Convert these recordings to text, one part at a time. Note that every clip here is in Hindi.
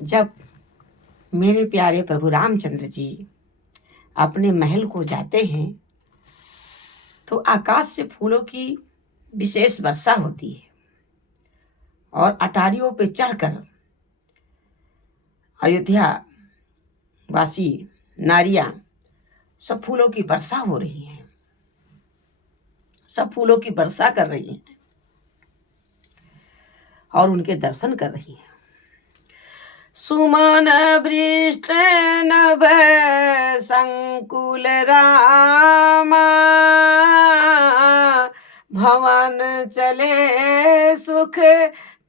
जब मेरे प्यारे प्रभु रामचंद्र जी अपने महल को जाते हैं तो आकाश से फूलों की विशेष वर्षा होती है और अटारियों पे चढ़कर अयोध्या वासी नारियां सब फूलों की वर्षा हो रही हैं, सब फूलों की वर्षा कर रही हैं और उनके दर्शन कर रही हैं। सुमन वृष्ट नभ संकुल रामा, भवन चले सुख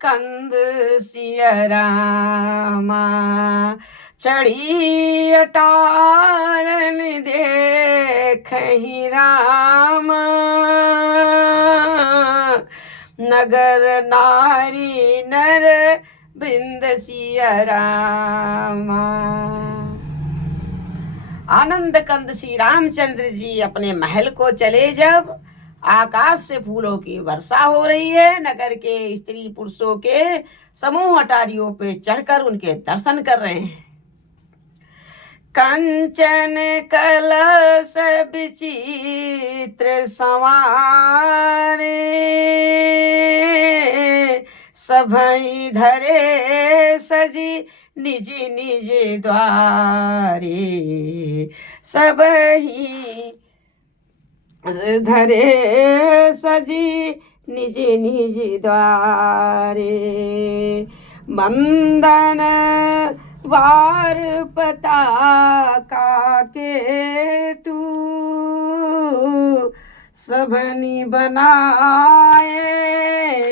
कंद सिय रामा। चढ़ी अटारन देखहि रामा, नगर नारी नर वृंद सिय रामा। आनंद कंद श्री रामचंद्र जी अपने महल को चले जब आकाश से फूलों की वर्षा हो रही है, नगर के स्त्री पुरुषों के समूह अटारियों पे चढ़कर उनके दर्शन कर रहे हैं। कंचन कलश विचित्र संवारे, सभई धरे सजी निज निज द्वारे। सबही धरे सजी निज निज द्वारे। बंदन वार पताका के तू, सबनी बनाए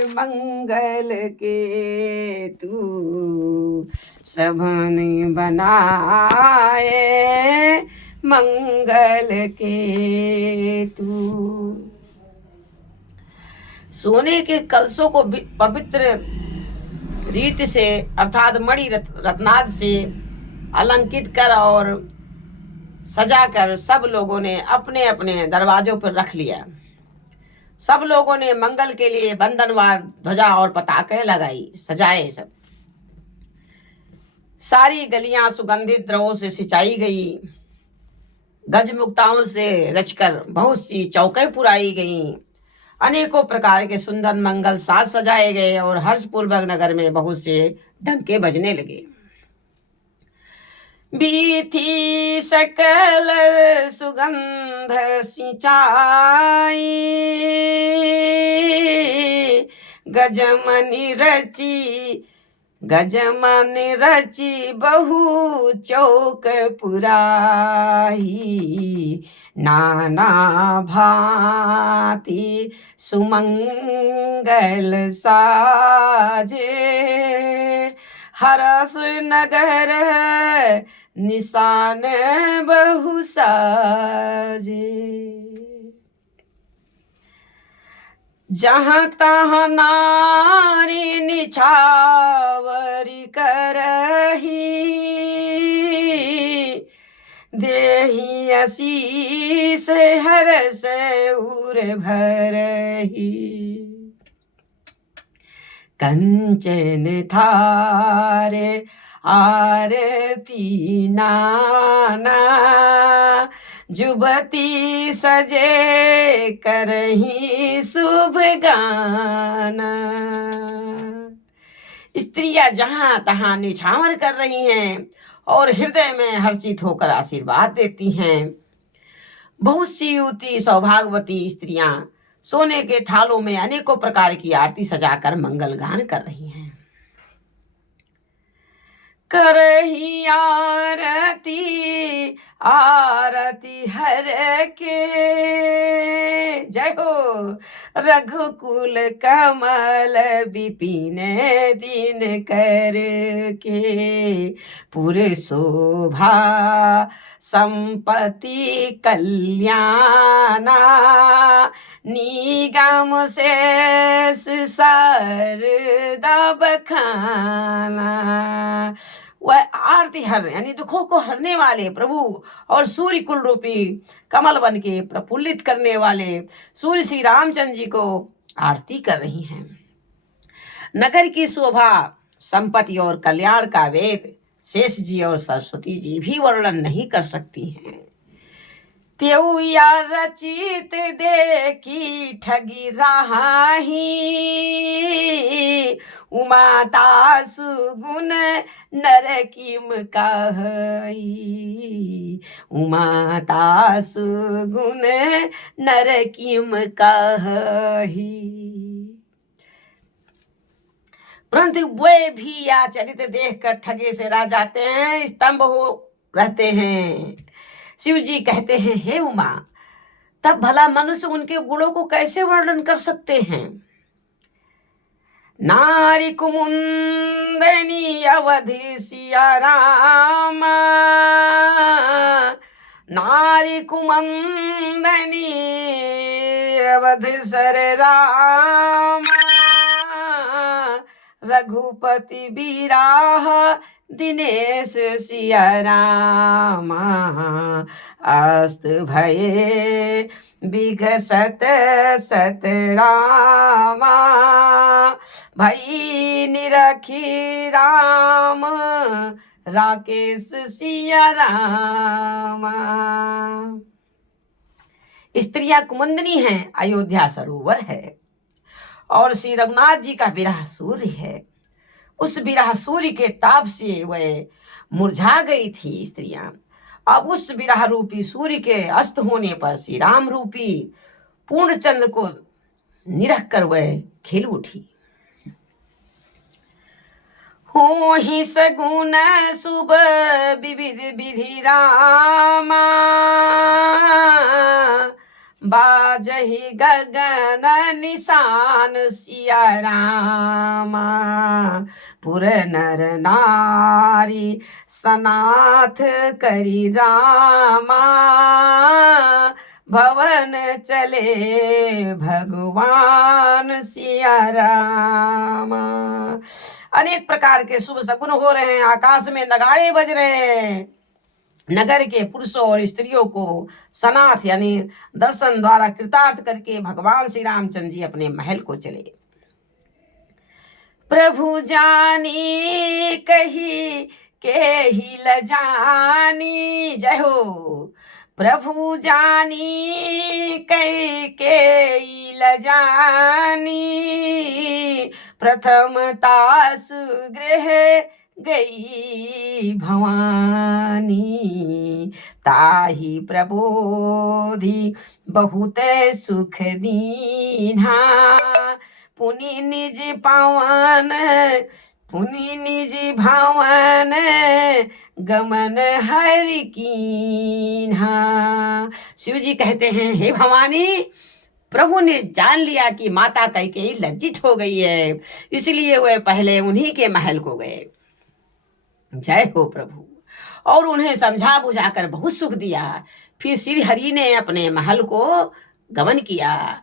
मंगल के तू, सबनी बनाए मंगल के तू। सोने के कलशों को पवित्र रीति से अर्थात मणि रत्नाद से अलंकित कर और सजाकर सब लोगों ने अपने अपने दरवाजों पर रख लिया। सब लोगों ने मंगल के लिए बंधनवार ध्वजा और पताके लगाई, सजाए। सब सारी गलियां सुगंधित द्रवों से सिंचाई गई, गजमुक्ताओं से रचकर बहुत सी चौकें पुराई गईं, अनेकों प्रकार के सुंदर मंगल साज सजाए गए और हर्षपूर्वक नगर में बहुत से डंके बजने लगे। बीथी सकल सुगंध सिंचाई, गजमनि रची बहु चौक पुराही। नाना भांति सुमंगल साजे, हरस नगर निशान बहु साजे। जहाँ तहाँ नारी निछावरी करही, देहि आशीष हरस उर भरही। कंचन थारे आरती नाना, जुबती सजे करही शुभ गाना। स्त्रियां जहां तहां निछावर कर रही हैं और हृदय में हर्षित होकर आशीर्वाद देती हैं। बहुत सी युवती सौभाग्यवती स्त्रियां सोने के थालों में अनेकों प्रकार की आरती सजाकर मंगल गान कर रही हैं। करही आरती आरती हर के, जय हो रघुकुल कमल विपिन दिन कर के। पूरे शोभा संपत्ति कल्याणा, निगम शेष शारदा बखाना। वह आरती हर यानी दुखों को हरने वाले प्रभु और सूर्य कुल रूपी कमल बन के प्रफुल्लित करने वाले सूर्य श्री रामचंद्र जी को आरती कर रही हैं। नगर की शोभा संपत्ति और कल्याण का वेद शेष जी और सरस्वती जी भी वर्णन नहीं कर सकती हैं। त्यों या रचित देखी ठगी राही, उमाता सुगुण नर किम कहई, उमाता सुगुण नर किम कहई। परंतु वे भी आचरित देखकर ठगे से रह जाते हैं, स्तंभ हो रहते हैं। शिव जी कहते हैं, हे उमा, तब भला मनुष्य उनके गुणों को कैसे वर्णन कर सकते हैं। नारी कुमुंदनी अवधि सिया राम, नारी कुमंदनी अवधि सर राम, रघुपति बीराह दिनेश सिया रामा, अस्त भये विगसत सत रामा, भई निरखी राम राकेश सिया रामा। स्त्रियां कुमुंदनी हैं, अयोध्या सरोवर है और श्री रघुनाथ जी का विरह सूर्य है। उस विरह सूर्य के ताप से वह मुरझा गई थी स्त्रियां। अब उस विरह रूपी सूर्य के अस्त होने पर श्री राम रूपी पूर्ण चंद्र को निरख कर वह खिल उठी। हो ही सगुन शुभ विविध विधि रामा, बाजहि गगन निशान सिया रामा, पुर नर नारी सनाथ करी रामा, भवन चले भगवान सिया रामा। अनेक प्रकार के शुभ शकुन हो रहे हैं, आकाश में नगाड़े बज रहे हैं। नगर के पुरुषों और स्त्रियों को सनाथ यानी दर्शन द्वारा कृतार्थ करके भगवान श्री रामचंद्र जी अपने महल को चले। प्रभु जानी कही के ही लजानी, जय हो। प्रभु जानी कही के ही लजानी, प्रथमता सुगृह गई भवानी, ताहि प्रबोधि बहुत सुख दीन्हा, पुनि निज पावन पुनि निज भावन, गमन हरि कीन्हा। शिव जी कहते हैं, हे भवानी, प्रभु ने जान लिया कि माता कैकेयी लज्जित हो गई है, इसलिए वह पहले उन्हीं के महल को गए। जय हो प्रभु। और उन्हें समझा बुझाकर बहुत सुख दिया। फिर श्री हरि ने अपने महल को गमन किया।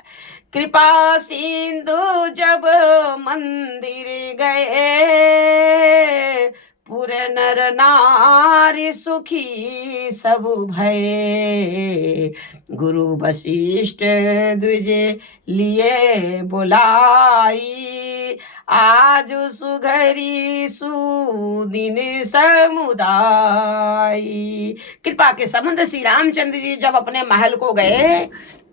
कृपा सिंधु जब मंदिर गए, पुर नर नारी सुखी सब भये, गुरु वशिष्ठ द्विज लिए बुलाई, आज सुघरी सुदिन समुदाय। कृपा के संबंध श्री रामचंद्र जी जब अपने महल को गए,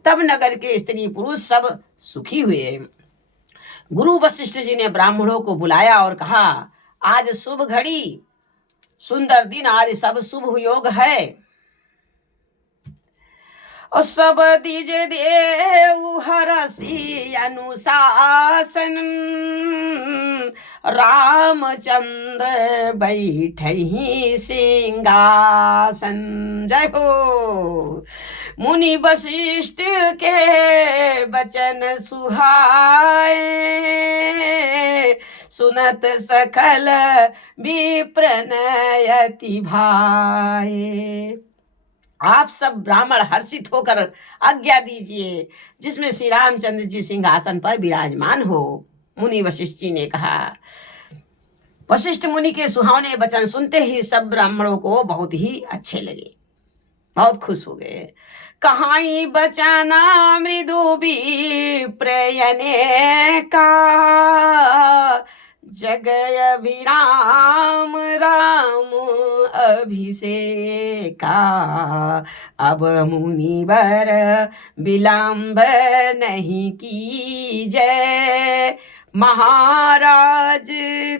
तब नगर के स्त्री पुरुष सब सुखी हुए। गुरु वशिष्ठ जी ने ब्राह्मणों को बुलाया और कहा, आज शुभ घड़ी, सुंदर दिन, आज सब शुभ योग है। और सब दिज देव हरसी अनुशासन, रामचंद्र बैठहि सिंहासन। जय हो। मुनि वशिष्ठ के वचन सुहाए, सुनत सकल विप्रनयति भाए। आप सब ब्राह्मण हर्षित होकर आज्ञा दीजिए, जिसमें श्री रामचंद्र जी सिंहासन पर विराजमान हो। मुनि वशिष्ठ जी ने कहा। वशिष्ठ मुनि के सुहावने वचन सुनते ही सब ब्राह्मणों को बहुत ही अच्छे लगे, बहुत खुश हो गए। कहाई बचना मृदु विप्रयने का, जगय अभिराम राम अभिषेका, अब मुनिवर विलंब नहीं कीजय, महाराज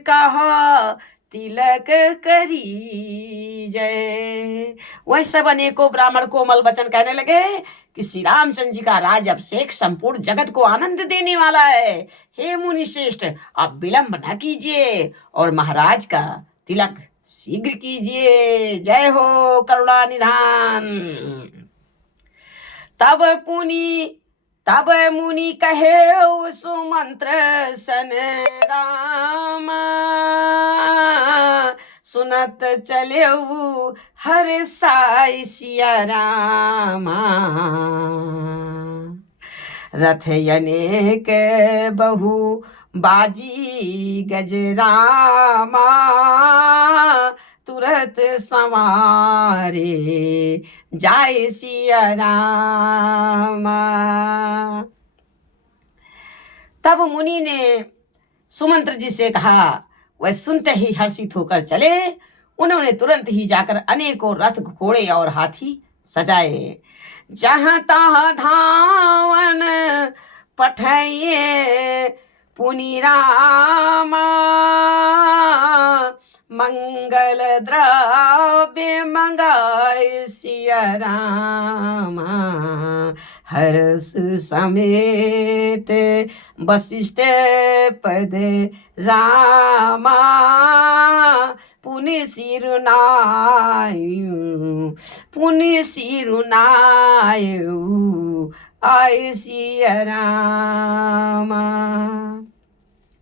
कहा तिलक करी जय। वह सब अनेकों ब्राह्मण कोमल वचन कहने लगे कि श्री रामचंद्र जी का राज अभिषेक संपूर्ण जगत को आनंद देने वाला है। हे मुनि श्रेष्ठ, आप विलंब न कीजिए और महाराज का तिलक शीघ्र कीजिए। जय हो करुणा निधान। तब मुनि कहे सुमंत्र सन राम, सुनत चले हर साई सिया रामा, रथ अनेक बहु बाजी गजरामा, तुरत संवारे जाय सिया रामा। तब मुनि ने सुमंत्र जी से कहा, वह सुनते ही हर्षित होकर चले। उन्होंने तुरंत ही जाकर अनेकों रथ घोड़े और हाथी सजाए। जहाँ तहाँ धावन पठाइए पुनि रामा, मंगल द्रव्य मंगाए सिया रामा, हर्ष समेत वशिष्ठ पद रामा, पुनि सिरुनायु आय सिया रामा।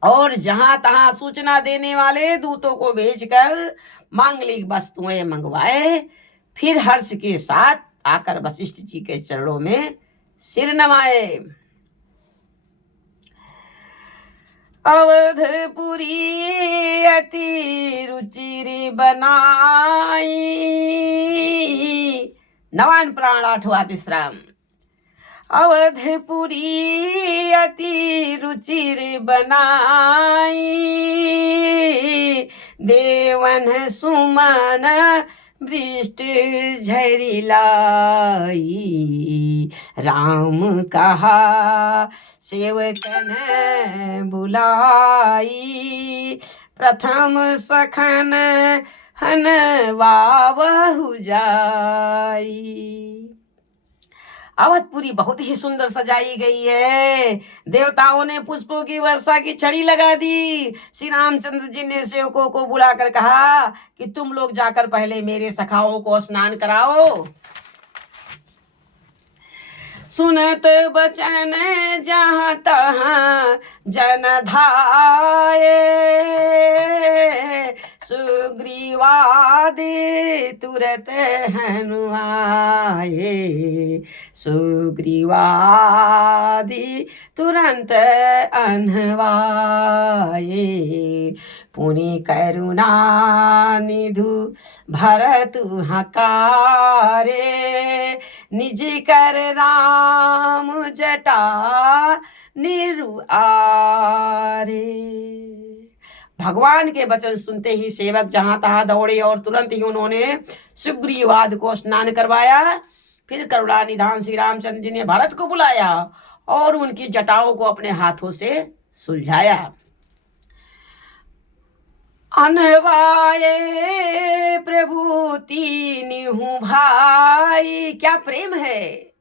और जहां तहां सूचना देने वाले दूतों को भेजकर मांगलिक वस्तुएं मंगवाए। फिर हर्ष के साथ आकर वशिष्ठ जी के चरणों में सिर नवाए। अवधपुरी अति रुचिर बनाई, नवान प्राण आठवां विश्राम। अवधपुरी अति रुचिर बनाई, देवन सुमन वृष्ट झरिलाई, राम कहा सेवकन बुलाई, प्रथम सखन हन वावहु जाई। अवधपुरी बहुत ही सुंदर सजाई गई है। देवताओं ने पुष्पों की वर्षा की छड़ी लगा दी। श्री रामचंद्र जी ने सेवकों को बुलाकर कहा कि तुम लोग जाकर पहले मेरे सखाओं को स्नान कराओ। सुनत बचन जहाँ तहाँ जन धाये, सुग्रीवादि तुरत हनुआये, सुग्रीवादि तुरंत अनवाये, पुनि करुणा निधु भरतु हकारे, निज कर राम जटा निरुआरे। भगवान के वचन सुनते ही सेवक जहां तहां दौड़े और तुरंत ही उन्होंने सुग्रीवाद को स्नान करवाया। फिर करुणा निधान श्री रामचंद्र जी ने भरत को बुलाया और उनकी जटाओं को अपने हाथों से सुलझाया। अनवाये प्रभु तीनहु भाई, क्या प्रेम है।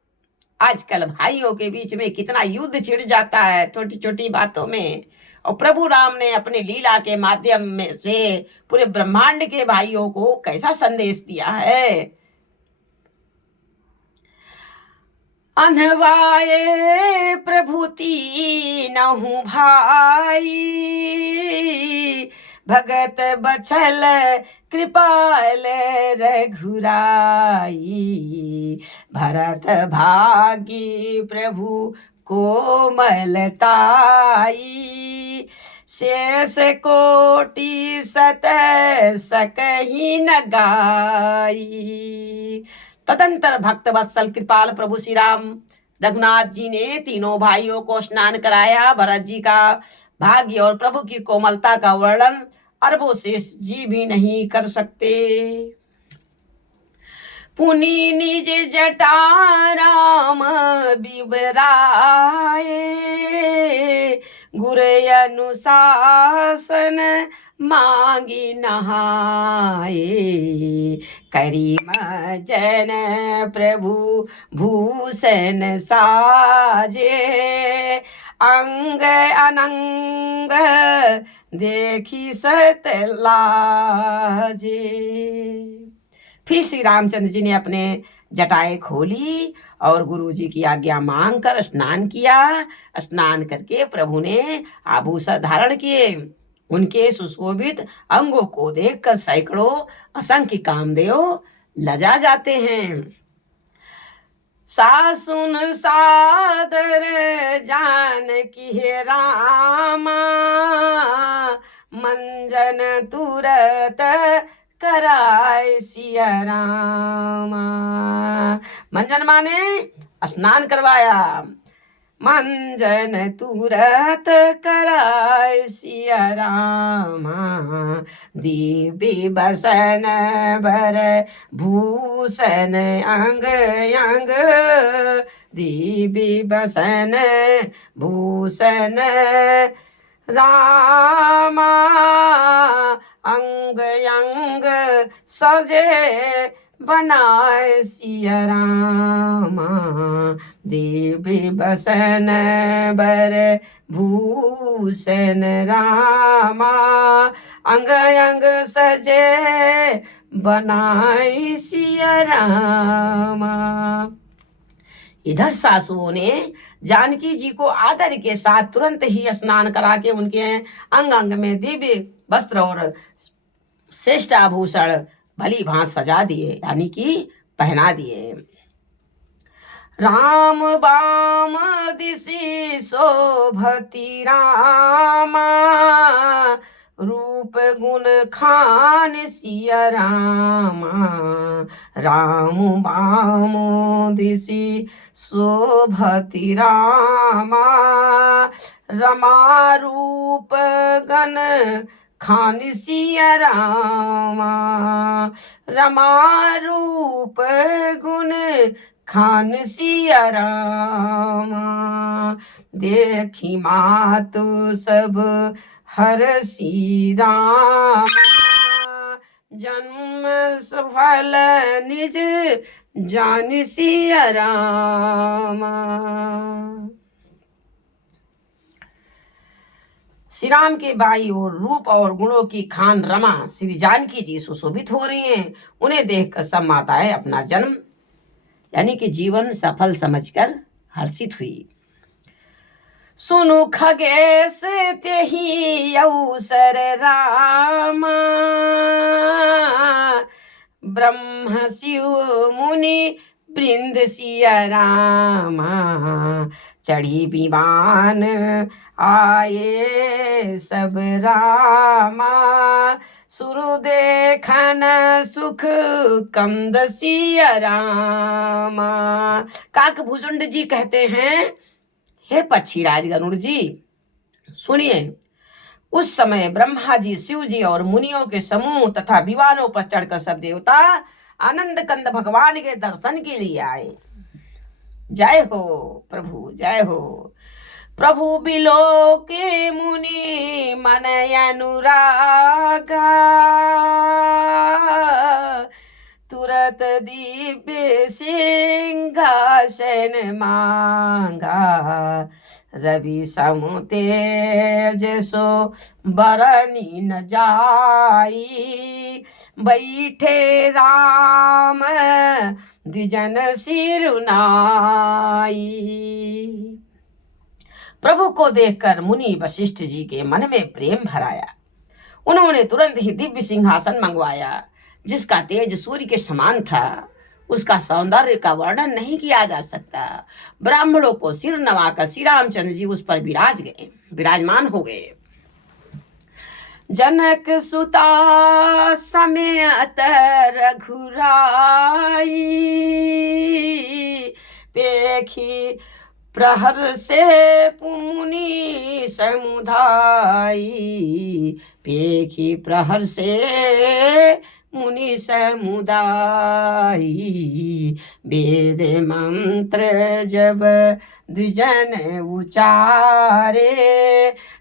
आजकल भाइयों के बीच में कितना युद्ध छिड़ जाता है छोटी छोटी बातों में, और प्रभु राम ने अपने लीला के माध्यम में से पूरे ब्रह्मांड के भाइयों को कैसा संदेश दिया है। अनवाये प्रभु तीनहु भाई, भगत बछल कृपाल रघुराई, भरत भागी प्रभु कोमलताई, शेष कोटि सत सकहि न गाई। तदंतर भक्त वत्सल कृपाल प्रभु श्री राम रघुनाथ जी ने तीनों भाइयों को स्नान कराया। भरत जी का भाग्य और प्रभु की कोमलता का वर्णन अरबों शेष जी भी नहीं कर सकते। पुनि निज जटा राम बिबराए, गुर अनुशासन मांगी नहाए। करीम जन प्रभु भूषण साजे, अंग अनंग देखी सत लाजे। फिर श्री रामचंद्र जी ने अपने जटाएं खोली और गुरु जी की आज्ञा मांगकर स्नान किया। स्नान करके प्रभु ने आभूषण धारण किए। उनके सुशोभित अंगों को देखकर सैकड़ों असंख्य कामदेव लजा जाते हैं। सासुन सादर जानकी है रामा, मंजन तुरत कराए सिया रामा। मंजन माने स्नान करवाया, मंजन तुरत कराए सिया रामा। दिव्य बसन बर भूषण अंग अंग, दिव्य बसन भूषण रामा। अंग अंग सजे बनाए सिया रामा। दिव्य बसन बर भूषण रामा, अंग अंग सजे बनाए सिया रामा। इधर सासुओं ने जानकी जी को आदर के साथ तुरंत ही स्नान करा के उनके अंग अंग में दिव्य वस्त्र और श्रेष्ठ आभूषण भली भांत सजा दिए, यानी कि पहना दिए। राम बाम दिशि शोभति रामा, रूप गुण खान सिया रामा। राम बाम दिशि शोभति रामा, रमा रूप गण खान सिया रामा। रमा रूप गुण खान सिया रामा। देखी मातु सब हर सी रामा, जन्म सफल निज जान सिया रामा। श्री राम के बाई और रूप और गुणों की खान रमा श्री जानकी जी सुशोभित हो रही हैं। उन्हें देखकर सब माताएं अपना जन्म यानी कि जीवन सफल समझकर हर्षित हुई। सुनु खगेश तेहि अवसर रामा, ब्रह्म शिव मुनि वृंद सिया रामा। चढ़ी विमान आए सब रामा, सुरु देखन सुख कंद सिया रामा। काकभूषुंड जी कहते हैं, हे पक्षीराज गरुड़ जी सुनिए, उस समय ब्रह्मा जी, शिव जी और मुनियों के समूह तथा विमानों पर चढ़कर सब देवता आनंद कंद भगवान के दर्शन के लिए आए। जय हो प्रभु, जय हो प्रभु। बिलो के मुनि मन अनुरागा, तुरत दिव्य सिंहासन मांगा। रवि समु तेज सो बरनी न जाई, बैठे राम द्विजन सिरुनाई। प्रभु को देखकर मुनि वशिष्ठ जी के मन में प्रेम भराया। उन्होंने तुरंत ही दिव्य सिंहासन मंगवाया, जिसका तेज सूर्य के समान था। उसका सौंदर्य का वर्णन नहीं किया जा सकता। ब्राह्मणों को सिर नवाकर श्री रामचंद्र जी उस पर विराजमान हो गए। जनक सुता समेत रघुराई, पेखी प्रहर से मुनि समुदाई, पेखी प्रहर से मुनि समुदाई, वेद मंत्र जब द्विजन उचारे,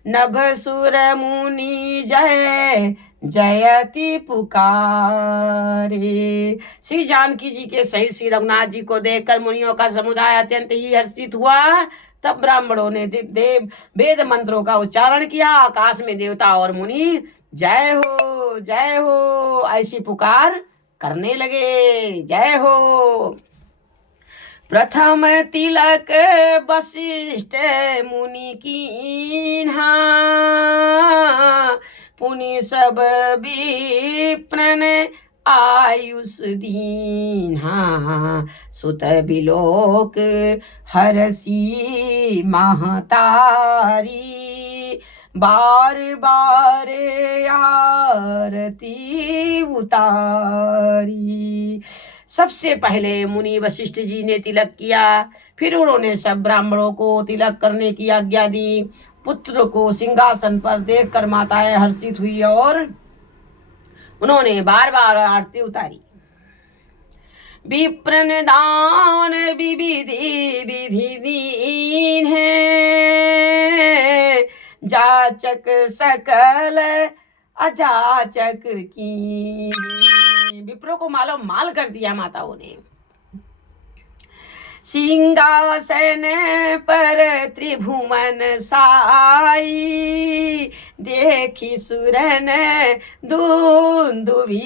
नभ सुर मुनि जय जयति पुकारे। श्री जानकी जी के सहित श्री रघुनाथ जी को देखकर मुनियों का समुदाय अत्यंत ही हर्षित हुआ। तब ब्राह्मणों ने देव वेद मंत्रों का उच्चारण किया। आकाश में देवता और मुनि जय हो ऐसी पुकार करने लगे। जय हो। प्रथम तिलक वशिष्ठ मुनि कीन्हा, पुनि सब विप्रन आयुष दीन्हा, सुत बिलोक हरसी महतारी, बार बार आरती उतारी। सबसे पहले मुनि वशिष्ठ जी ने तिलक किया, फिर उन्होंने सब ब्राह्मणों को तिलक करने की आज्ञा दी। पुत्र को सिंहासन पर देखकर माताएं हर्षित हुई और उन्होंने बार बार आरती उतारी। विप्रन दान विविधि विधि दीन है, जाचक सकल अजाचक की। विप्रो को माल कर दिया माताओं ने। सिंहासन पर त्रिभुवन साई, देखी सुरन दुंदुभी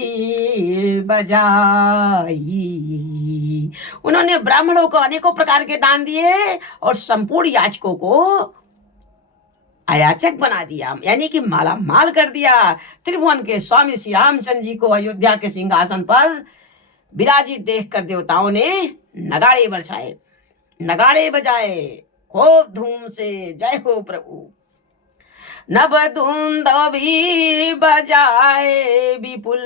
बजाई। उन्होंने ब्राह्मणों को अनेकों प्रकार के दान दिए और संपूर्ण याचकों को अयाचक बना दिया, यानी कि माला माल कर दिया। त्रिभुवन के स्वामी श्री रामचंद्र जी को अयोध्या के सिंहासन पर विराजित देखकर देवताओं ने नगाड़े बरसाए, नगाड़े बजाए खूब धूम से। जय हो प्रभु। नभ धुंद भी बजाए विपुल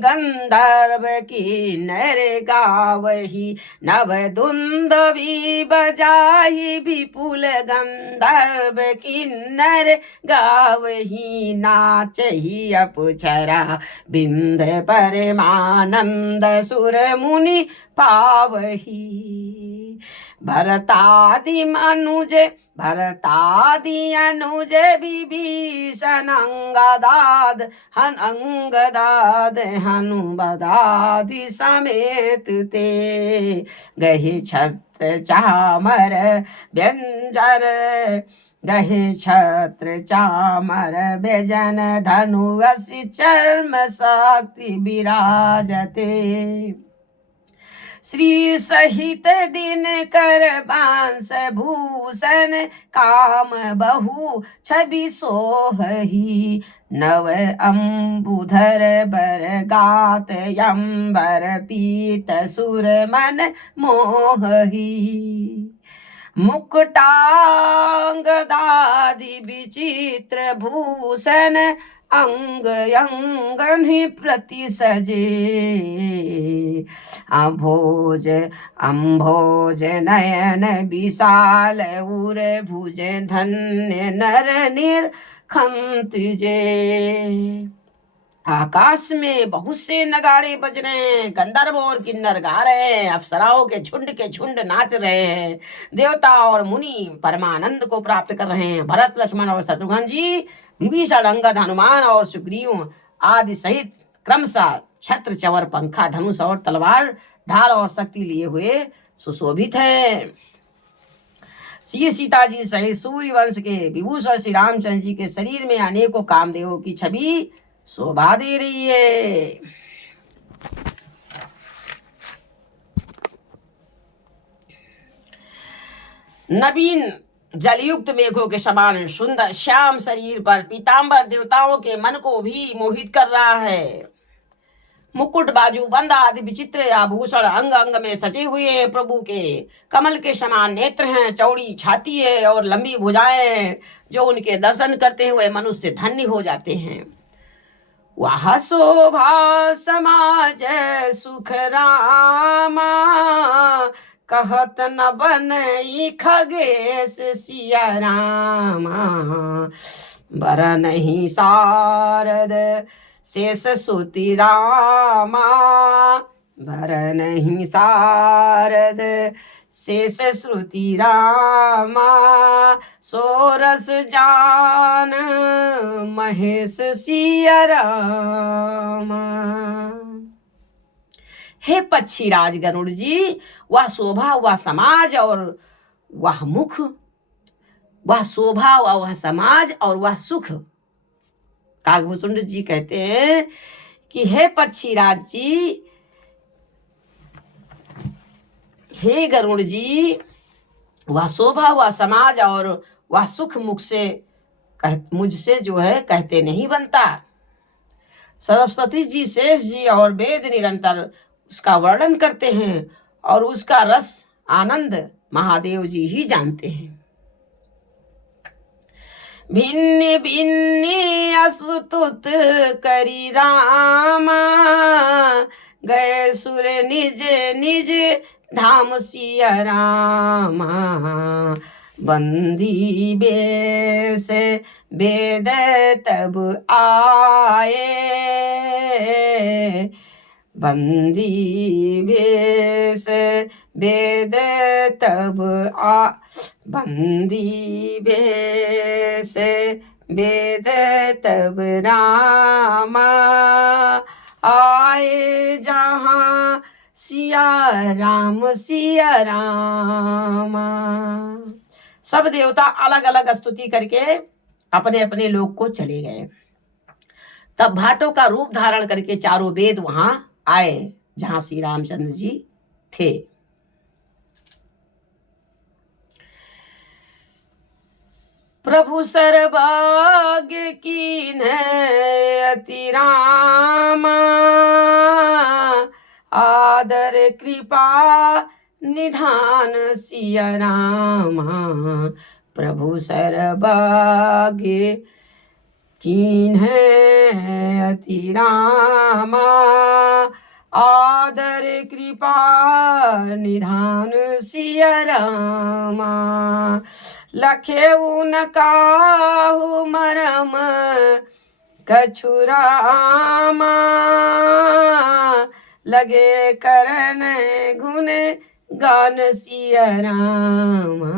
गंधर्व की नर गावही, नभ धुंद भी बजाई विपुल गंधर्व की नर गावही, नाचही अपुचरा बिंद परमानंद सुर मुनि पावही। भरतादि अनुज विभीषण अंगदाद हनुमदादि समेत ते, गहि छत्र चामर व्यंजन, गहि छत्र चामर व्यजन, धनुषि चर्म शक्ति विराजते। श्री सहित दिन कर बांस भूषण, काम बहु छवि सोहही, नव अम्बुधर बर गात यम्बर पीत सुर मन मोहही। मुकुटांग दादि विचित्र भूषण, अंग अंगनि प्रति सजे, अम्भोज नयन विशाल उर भुज, धन्य नर निर्खंत जे। आकाश में बहुत से नगाड़े बज रहे हैं, गंधर्व और किन्नर गा रहे हैं, अप्सराओं के झुंड नाच रहे हैं, देवता और मुनि परमानंद को प्राप्त कर रहे हैं। भरत लक्ष्मण और शत्रुघ्न जी, विभीषण अंगद हनुमान और सुग्रीव आदि सहित क्रमशः छत्र चवर पंखा धनुष और तलवार ढाल और शक्ति लिए हुए सुशोभित हैं। श्री सीता जी सहित सूर्य वंश के विभूषण श्री रामचंद्र जी के शरीर में अनेकों कामदेवों की छवि शोभा दे रही है। नवीन जलयुक्त मेघों के समान सुंदर श्याम शरीर पर पीतांबर देवताओं के मन को भी मोहित कर रहा है। मुकुट बाजू बंद आदि विचित्र आभूषण अंग अंग में सजे हुए हैं। प्रभु के कमल के समान नेत्र हैं, चौड़ी छाती है और लंबी भुजाएं हैं, जो उनके दर्शन करते हुए मनुष्य धन्य हो जाते हैं। वह शोभा समाज सुख रामा, कहत न बनई खगेश सिया रामा, बर नहीं शारद शेष सुति रामा, बर नहीं शारद शेष श्रुति रामा, सोरस जान महेश सिया रामा। हे पक्षीराज गरुड़ जी, वह शोभा, वह समाज और वह मुख, वह शोभा वह समाज और वह सुख। काकभूषुंड जी कहते हैं कि हे पक्षीराज जी, हे गरुड़ जी, वह शोभा वह समाज और वह सुख मुख से मुझसे जो है कहते नहीं बनता। सरस्वती जी, शेष जी और वेद निरंतर उसका वर्णन करते हैं और उसका रस आनंद महादेव जी ही जानते हैं। भिन्न भिन्न अस्तुत करी रामा, गए सुर निज निज धाम सिया रामा, बंदी बेस वेद तब आए, बंदी बेस वेद तब आ, बंदी बेस वेद तब रामा, आए जहाँ सिया रामा। सब देवता अलग अलग स्तुति करके अपने अपने लोक को चले गए। तब भाटों का रूप धारण करके चारों वेद वहां आए जहां श्री रामचंद्र जी थे। प्रभु सर्वज्ञ कीन अति रामा, आदर कृपा निधान सिया रामा, प्रभु सर्वज्ञ कीन अति रामा, आदर कृपा निधान सिया रामा, लखे उनकाहु मरम कछु रामा, लगे करन गुण गान सिया रामा।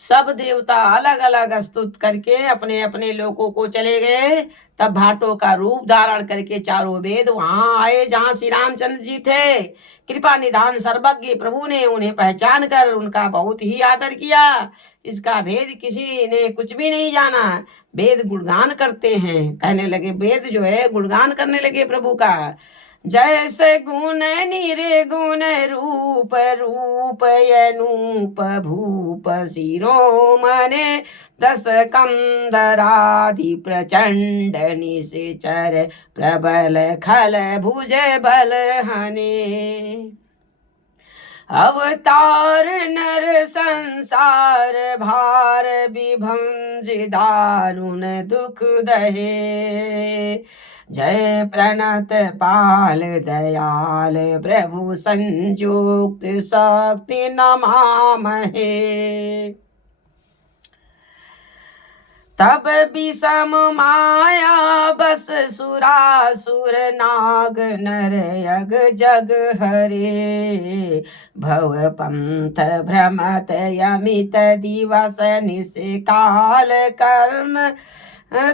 सब देवता अलग अलग स्तुत करके अपने अपने लोकों को चले गए। तब भाटों का रूप धारण करके चारों वेद वहां आए जहां श्री रामचंद्र जी थे। कृपा निधान सर्वज्ञ प्रभु ने उन्हें पहचान कर उनका बहुत ही आदर किया। इसका भेद किसी ने कुछ भी नहीं जाना। वेद गुणगान करते हैं, कहने लगे, वेद जो है गुणगान करने लगे प्रभु का। जैसे गुण निर्गुण रूप, रूप अनूप भूप शिरोमणे, दस कंदरादि प्रचंड निश्चर, प्रबल खल भुज बल हने। अवतार नर संसार भार विभंज दारुण दुख दहे, जय प्रणत पाल दयाल प्रभु संयुक्त शक्ति नमामहे। तब विषम माया बस सुरासुर नाग नर यग जग हरे, भव पंथ भ्रमत यमित दिवस निश काल कर्म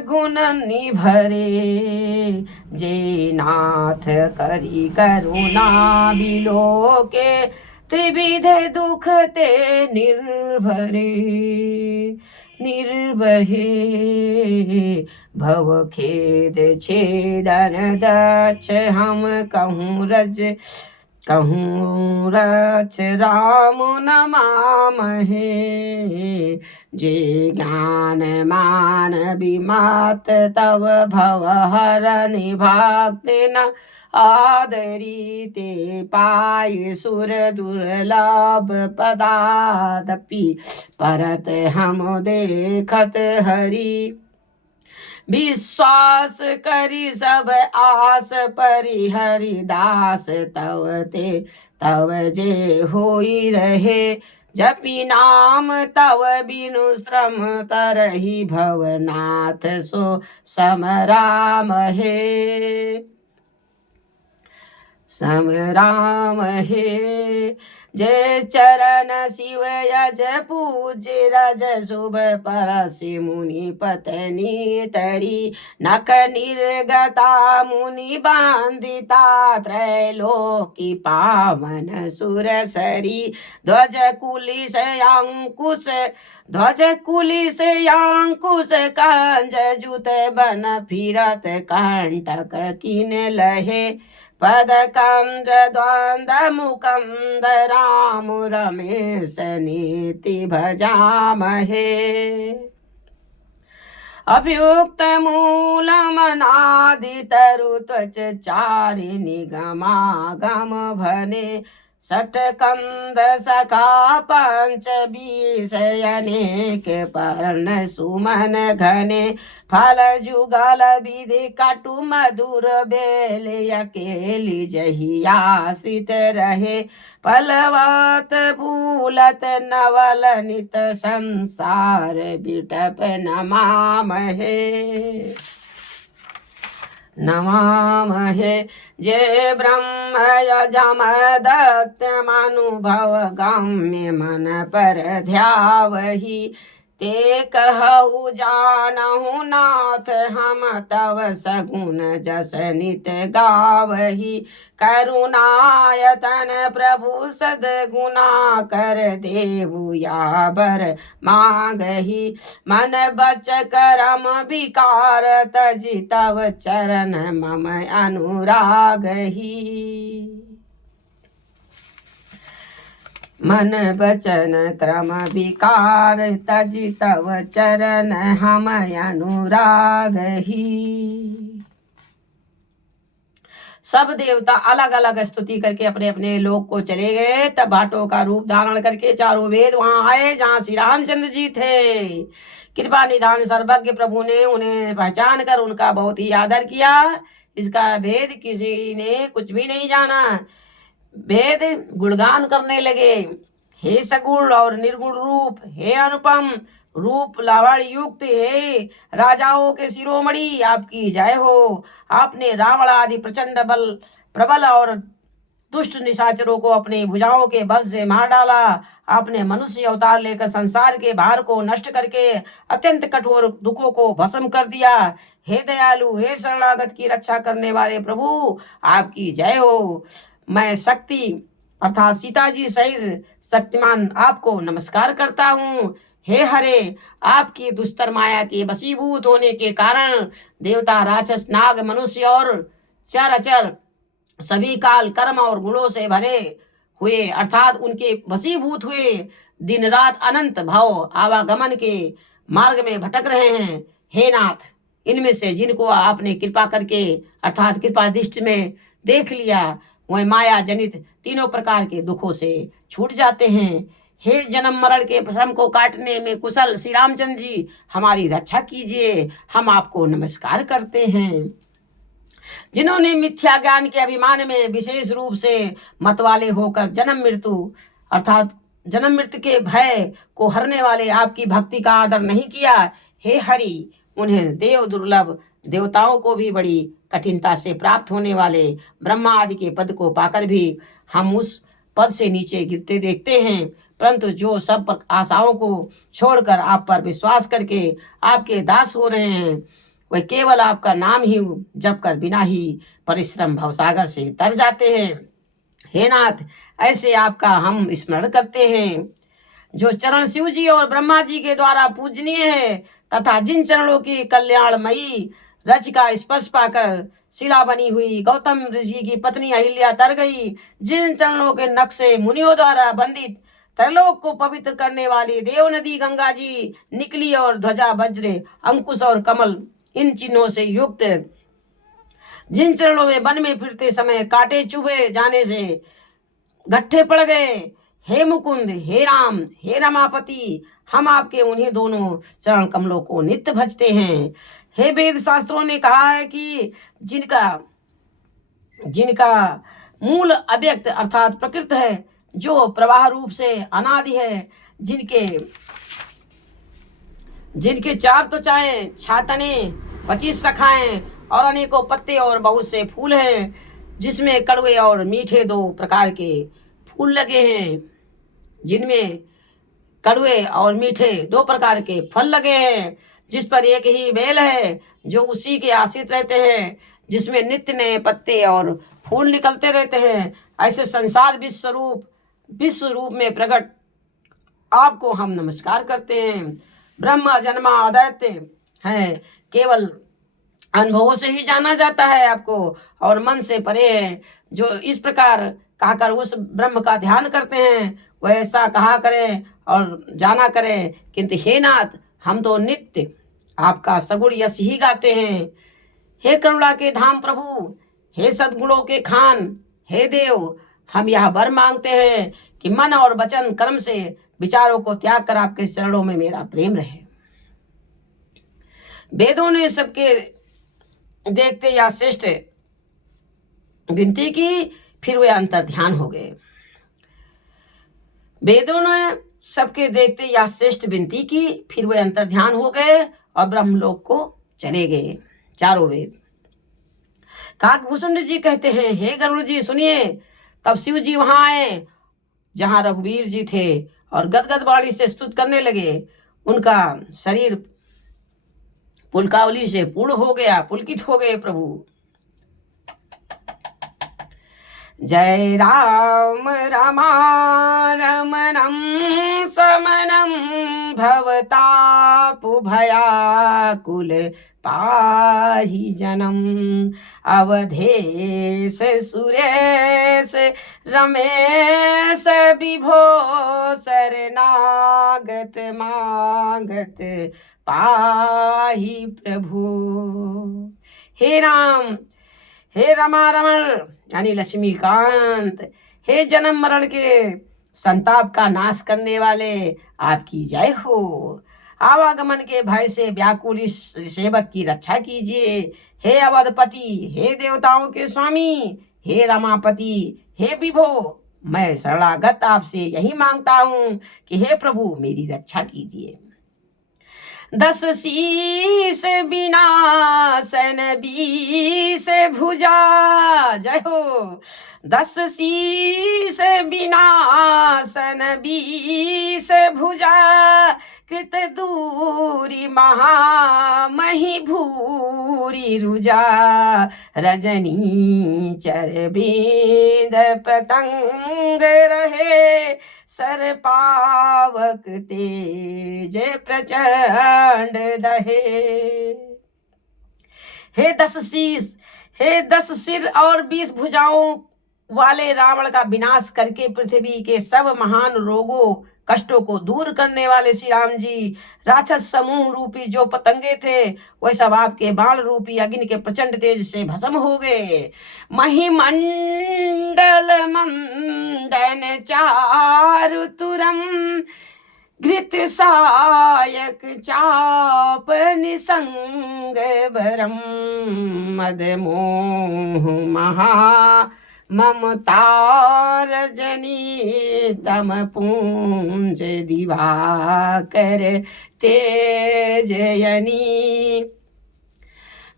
गुण निभरे, जे नाथ करी करुणा बिलोके, त्रिविध दुख ते निर्भरे, निर्भये भव खेद छेदन दक्ष, हम कहूँ रच राम नमामहे, जे ज्ञान मान विमात तव भव हरनि भक्ति न आदरी, ते पाय सुर दुर्लभ पदादपि परत हम देखत हरि, विश्वास करी सब आस परिहरि दास तव ते तव जे होई रहे जपि नाम तव बिनु श्रम तरहि भवनाथ सो समराम हे समराम हे जय चरण शिव यज पूज्य रज शुभ परसि मुनि पत्नी तरी नख निर्गता मुनि बांधिता त्रैलोकी पावन सुरसरी ध्वज कुलिश अंकुश कंज जुत बन फिरत कंटक किन लहे पदकंज द्वंद्व मुकंद राम रमेश नीति भजामहे अभियुक्त मूलमनादि तरु त्वच चारि निगमागम भने षट्कंद सखा पंच बीस अनेक पर्ण सुमन घने फल जुगल विधि कटु मधुर बेल अकेली जहियासित रहे फलवत फूलत नवल नित संसार बिटप नमामहे नमामहे जय ब्रह्म यजम दत्त मनुभव गम्य मन पर ध्यावहि ते कहु जानहु नाथ हम तव सगुण जस नित गावहि करुणायतन प्रभु सद्गुणा कर देवु याबर मांगहि मन बच करम विकार तजि तव चरण मम अनुरागहि मन बचन क्रम विकार तजि तव चरण हम अनुरागहि सब देवता अलग अलग स्तुति करके अपने अपने लोक को चले गए। तब भाटों का रूप धारण करके चारों वेद वहां आए जहां श्री रामचंद्र जी थे। कृपा निधान सर्वज्ञ प्रभु ने उन्हें पहचान कर उनका बहुत ही आदर किया। इसका भेद किसी ने कुछ भी नहीं जाना। वेद गुणगान करने लगे, हे सगुण और निर्गुण रूप, हे अनुपम रूप लावण युक्त, हे राजाओं के शिरोमणि आपकी जय हो। आपने रावण आदि प्रचंड बल प्रबल और दुष्ट निशाचरों को अपनी भुजाओं के बल से मार डाला। आपने मनुष्य अवतार लेकर संसार के भार को नष्ट करके अत्यंत कठोर दुखों को भस्म कर दिया। हे दयालु, हे शरणागत की रक्षा करने वाले प्रभु आपकी जय हो। मैं शक्ति अर्थात सीता जी सहित शक्तिमान आपको नमस्कार करता हूँ। हे हरे, आपकी दुस्तर माया के वशीभूत होने के कारण देवता, राक्षस, नाग, मनुष्य और चराचर सभी काल कर्म और गुणों से भरे हुए अर्थात उनके वशीभूत हुए दिन रात अनंत भाव आवागमन के मार्ग में भटक रहे हैं। हे नाथ, इनमें से जिनको आपने कृपा करके अर्थात कृपा दृष्टि में देख लिया वह माया जनित तीनों प्रकार के दुखों से छूट जाते हैं। हे जन्म मरण के श्रम को काटने में कुशल श्री रामचंद्र जी, हमारी रक्षा कीजिए। हम आपको नमस्कार करते हैं। जिन्होंने मिथ्या ज्ञान के अभिमान में विशेष रूप से मतवाले होकर जन्म मृत्यु के भय को हरने वाले आपकी भक्ति का आदर नहीं किया, हे हरि, उन्हें देव दुर्लभ देवताओं को भी बड़ी कठिनता से प्राप्त होने वाले ब्रह्मा आदि के पद को पाकर भी हम उस पद से नीचे गिरते देखते हैं। परंतु जो सब आशाओं को छोड़कर आप पर विश्वास करके आपके दास हो रहे हैं, वह केवल आपका नाम ही जप कर बिना ही परिश्रम भवसागर से तर जाते हैं। हे नाथ, ऐसे आपका हम स्मरण करते हैं। जो चरण शिव जी और ब्रह्मा जी के द्वारा पूजनीय है तथा जिन चरणों की कल्याणमयी रच का स्पर्श पाकर शिला बनी हुई गौतम ऋषि की पत्नी अहिल्या तर गई, जिन चरणों के नक्शे मुनियों द्वारा बंदित त्रैलोक को पवित्र करने वाली देव नदी गंगा जी निकली और ध्वजा वज्र अंकुश और कमल इन चिन्हों से युक्त जिन चरणों में वन में फिरते समय कांटे चुभे जाने से गट्ठे पड़ गए, हे मुकुंद, हे राम, हे रमापति, हम आपके उन्हीं दोनों चरण कमलों को नित्य भजते हैं। हे वेद शास्त्रों ने कहा है कि जिनका जिनका मूल अव्यक्त अर्थात प्रकृत है, जो प्रवाह रूप से अनादि है, जिनके जिनके चार त्वचाएं, छातने, 25 शाखाएं और अनेकों पत्ते और बहुत से फूल हैं, जिसमें कड़वे और मीठे 2 प्रकार के फूल लगे हैं, जिनमें कड़वे और मीठे 2 प्रकार के फल लगे हैं, जिस पर एक ही बेल है, जो उसी के आश्रित रहते हैं, जिसमें नित्य नए पत्ते और फूल निकलते रहते हैं। ऐसे संसार विश्व रूप में प्रकट आपको हम नमस्कार करते हैं। ब्रह्मा जन्मा अद्वैत है, केवल अनुभवों से ही जाना जाता है आपको, और मन से परे है। जो इस प्रकार कहकर उस ब्रह्म का ध्यान करते हैं, वह ऐसा कहा करें और जाना करें, किंतु हे नाथ, हम तो नित्य आपका सगुण यश ही गाते हैं। हे करुणा के धाम प्रभु, हे सद्गुणों के खान, हे देव, हम यह वर मांगते हैं कि मन और वचन कर्म से विचारों को त्याग कर आपके चरणों में मेरा प्रेम रहे। वेदों ने सबके देखते या श्रेष्ठ विनती की, फिर वे अंतर ध्यान हो गए। वेदों ने सबके देखते या श्रेष्ठ विनती की, फिर वे अंतर ध्यान हो गए और ब्रह्मलोक को चले गए। चारों वेद। काकभूषण जी कहते हैं, हे गरुड़ जी सुनिए। तब शिव जी वहां आए जहां रघुवीर जी थे और गदगद वाणी से स्तुत करने लगे। उनका शरीर पुलकावली से पूर्ण हो गया, पुलकित हो गए प्रभु। जय राम रमणं समनं भवतापभयाकुल पाहि जनम्। अवधेश सुरेश रमेश विभो शरणागत मागत पाहि प्रभु। हे राम, हे रमण यानी लक्ष्मीकांत, हे जन्म मरण के संताप का नाश करने वाले, आपकी जय हो। आवागमन के भय से व्याकुल इस सेवक की रक्षा कीजिए। हे अवधपति, हे देवताओं के स्वामी, हे रमापति, हे विभो, मैं शरणागत आपसे यही मांगता हूँ कि हे प्रभु मेरी रक्षा कीजिए। 10 शीस विनाशन 20 भुजा, जय हो। 10 शीस विनाशन 20 भुजा, कृत दूरी महामहि भूरी रुजा। रजनी चरबींद पतंग रहे, सर पावक तेज प्रचंड दहे। हे 10 शीस, हे 10 सिर और 20 भुजाओं वाले रावण का विनाश करके पृथ्वी के सब महान रोगों कष्टों को दूर करने वाले श्री राम जी, राक्षस समूह रूपी जो पतंगे थे वह सब आपके बाण रूपी अग्नि के प्रचंड तेज से भस्म हो गए। महिमंडल मंदन चारु तुरम, घृत सायक चाप निसंग बरम। मद मोह महा ममतार जनी, तम पुंज दिवाकर तेजयनी।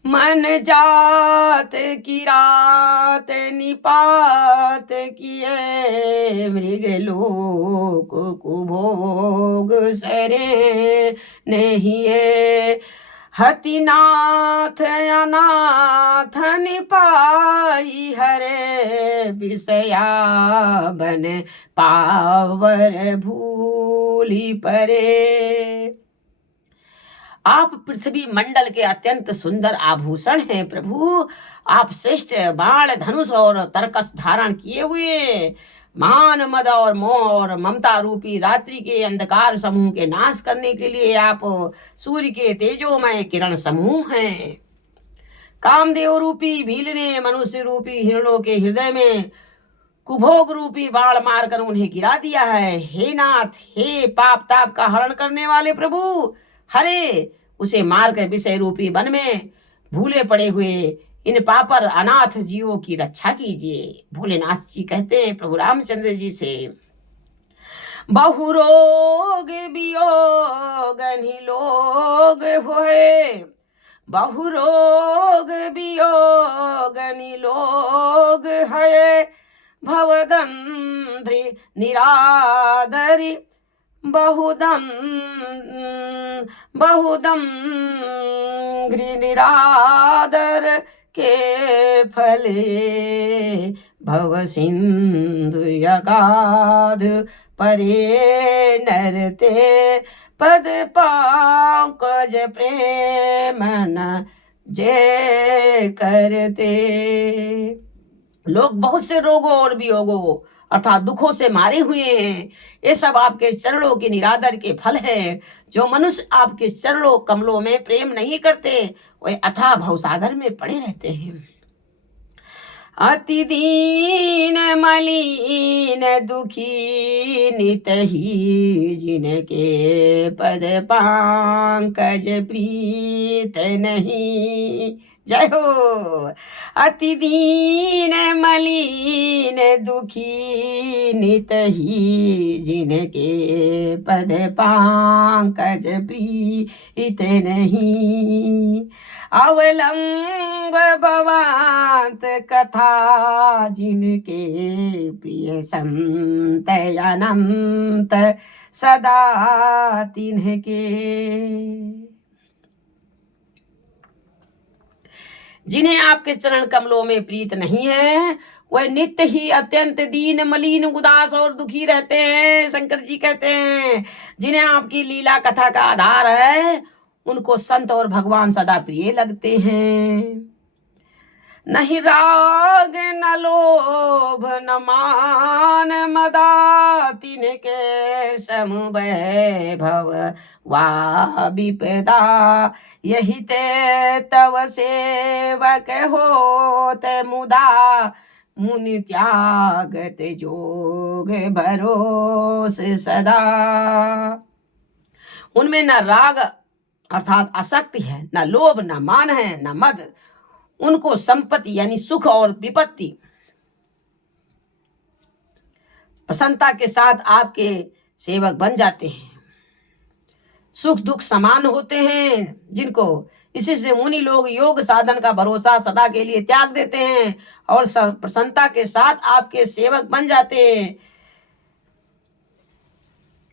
मन जात किरात निपात किए, मृग लोक कुभोग सरे नहीं। हतिनाथ अनाथ निपाई हरे, विषया बन पावर भूली परे। आप पृथ्वी मंडल के अत्यंत सुंदर आभूषण हैं प्रभु। आप श्रेष्ठ बाण धनुष और तरकस धारण किए हुए महान मद और मोह और ममता रूपी रात्रि के अंधकार समूह के नाश करने के लिए आप सूर्य के तेजोमय किरण समूह हैं। कामदेव रूपी भील ने मनुष्य रूपी हिरणों के हृदय में कुभोग रूपी बाण मारकर उन्हें गिरा दिया है। हे नाथ, हे पाप ताप का हरण करने वाले प्रभु, हरे उसे मार कर विषय रूपी वन में भूले पड़े हुए इन पापर अनाथ जीवों की रक्षा कीजिए। भोलेनाथ जी कहते हैं प्रभु रामचंद्र जी से, बहु रोग वियोग लोग होए, बहु रोग वियोग लोग है, भवदंध्रि निरादरि बहुदम बहुदम घृ निरादर के फले, भव सिंधु यगाध परे नरते, पद पंकज प्रेम न जय करते। लोग बहुत से रोगों और वियोगों अर्थात दुखों से मारे हुए हैं, ये सब आपके चरणों के निरादर के फल हैं। जो मनुष्य आपके चरणों कमलों में प्रेम नहीं करते वे अथाह भवसागर में पड़े रहते हैं। अति दीन मलिन दुखी नित ही, जिनके पद पंकज प्रीत नहीं। जय हो। अति दीन मलिन दुखी नित ही, जिनके पद पंकज प्रीत नहीं। अवलंब भवांत कथा, जिनके प्रिय संत अनंत सदा तिन्हके। जिन्हें आपके चरण कमलों में प्रीत नहीं है वह नित्य ही अत्यंत दीन मलिन उदास और दुखी रहते हैं। शंकर जी कहते हैं जिन्हें आपकी लीला कथा का आधार है उनको संत और भगवान सदा प्रिय लगते हैं। नहीं राग न लोभ न मान मदा, तिनके सम वैभव वा विपदा। यही ते तव सेवक होत मुदा, मुनि त्यागत जोग भरोस सदा। उनमें न राग अर्थात आसक्ति है, न लोभ, न मान है, न मद। उनको संपत्ति यानी सुख और विपत्ति प्रसन्नता के साथ आपके सेवक बन जाते हैं। सुख दुख समान होते हैं जिनको, इसी से मुनि लोग योग साधन का भरोसा सदा के लिए त्याग देते हैं और प्रसन्नता के साथ आपके सेवक बन जाते हैं।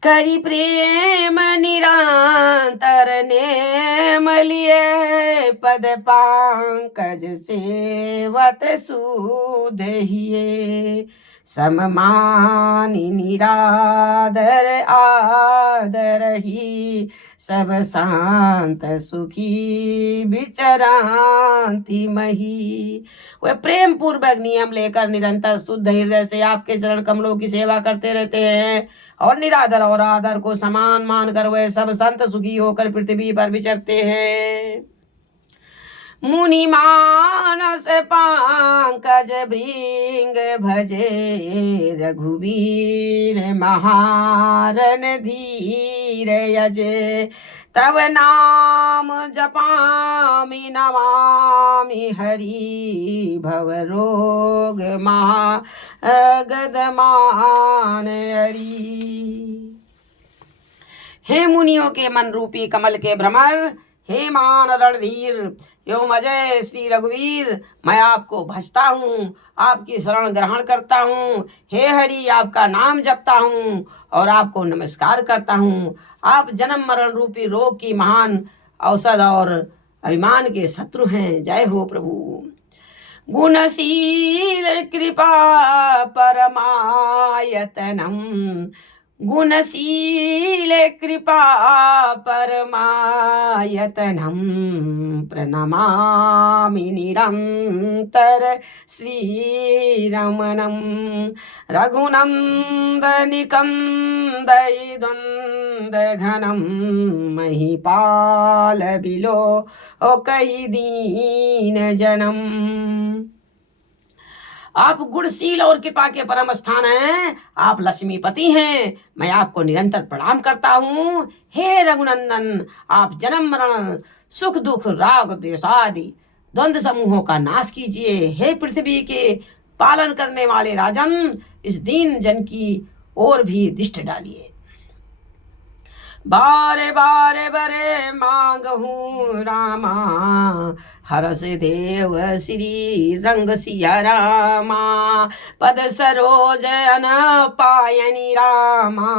करी प्रेम निरंतर नेम लिए, पद पंकज सेवत सुधहिए। सममानि निरादर आदर ही, सब शांत सुखी विचरांति मही। वह प्रेम पूर्वक नियम लेकर निरंतर शुद्ध हृदय से आपके चरण कमलों की सेवा करते रहते हैं और निरादर और आदर को समान मानकर वह सब संत सुखी होकर पृथ्वी पर विचरते हैं। मुनि मानस पंकज भृंग भजे, रघुवीर महारन धीर यजे। तब नाम जपामि नमामि हरि, भव रोग गदमान हरि। हे मुनियों के मन रूपी कमल के भ्रमर, हे मान रणधीर एवं अजय श्री रघुवीर, मैं आपको भजता हूँ, आपकी शरण ग्रहण करता हूँ। हे हरि, आपका नाम जपता हूँ और आपको नमस्कार करता हूँ। आप जन्म मरण रूपी रोग की महान औषध और अभिमान के शत्रु हैं। जय हो प्रभु। गुणशील कृपा परमायतनम, गुणशील कृपा परमायतनम। प्रणमामि निरंतर श्रीरमणम, रघुनंदनिकंदय द्वंद घनम। महिपाल बिलो कई दीन जनम। आप गुणशील और कृपा के परम स्थान हैं, आप लक्ष्मीपति हैं। मैं आपको निरंतर प्रणाम करता हूँ। हे रघुनंदन, आप जन्म मरण सुख दुख राग द्वेष आदि द्वंद्व समूहों का नाश कीजिए। हे पृथ्वी के पालन करने वाले राजन, इस दीन जन की ओर भी दृष्टि डालिए। बारे बारे बरे मांग हूँ रामा, हरस देव श्री रंग सिया रामा। पद सरोज अन पायनी रामा,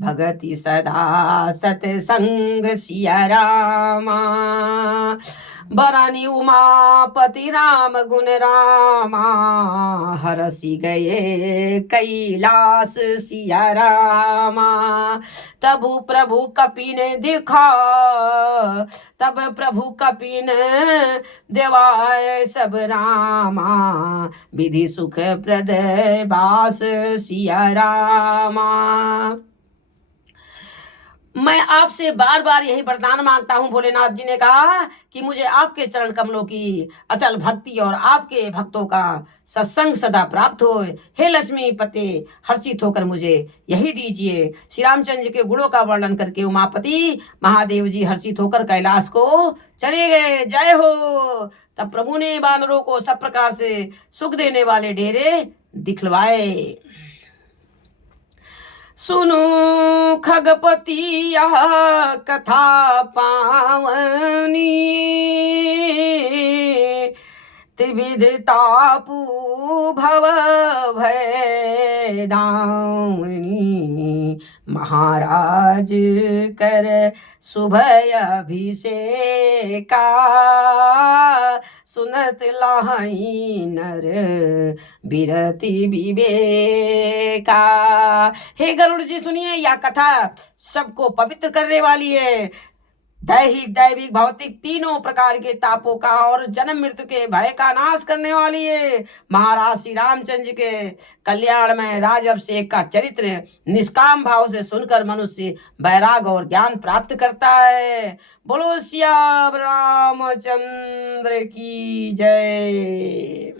भगति सदा सतसंग सिया रामा। बरानी उमापति राम गुण रामा, हरसी गए कैलाश सिया रामा। तब प्रभु कपिन दिखा, तब प्रभु कपिन देवाय सब रामा। विधि सुख प्रद बास सिया रामा। मैं आपसे बार बार यही वरदान मांगता हूँ, भोलेनाथ जी ने कहा, कि मुझे आपके चरण कमलों की अचल भक्ति और आपके भक्तों का सत्संग सदा प्राप्त हो। हे लक्ष्मीपति, हर्षित होकर मुझे यही दीजिए। श्री रामचंद्र जी के गुणों का वर्णन करके उमापति महादेव जी हर्षित होकर कैलाश को चले गए। जय हो। तब प्रभु ने वानरों को सब प्रकार से सुख देने वाले डेरे दिखलवाए। सुनो खगपति यह कथा पावनी, त्रिविध तापु भव भय दावनी। महाराज कर शुभ अभिषेका, सुनत लाही नर बिरति विवेका। हे गरुड़ जी, सुनिए, यह कथा सबको पवित्र करने वाली है। दैहिक दैविक भौतिक तीनों प्रकार के तापों का और जन्म मृत्यु के भय का नाश करने वाली है। महाराज श्री रामचंद्र जी के कल्याण में राजअभिषेक का चरित्र निष्काम भाव से सुनकर मनुष्य वैराग और ज्ञान प्राप्त करता है। बोलो श्याम रामचंद्र की जय।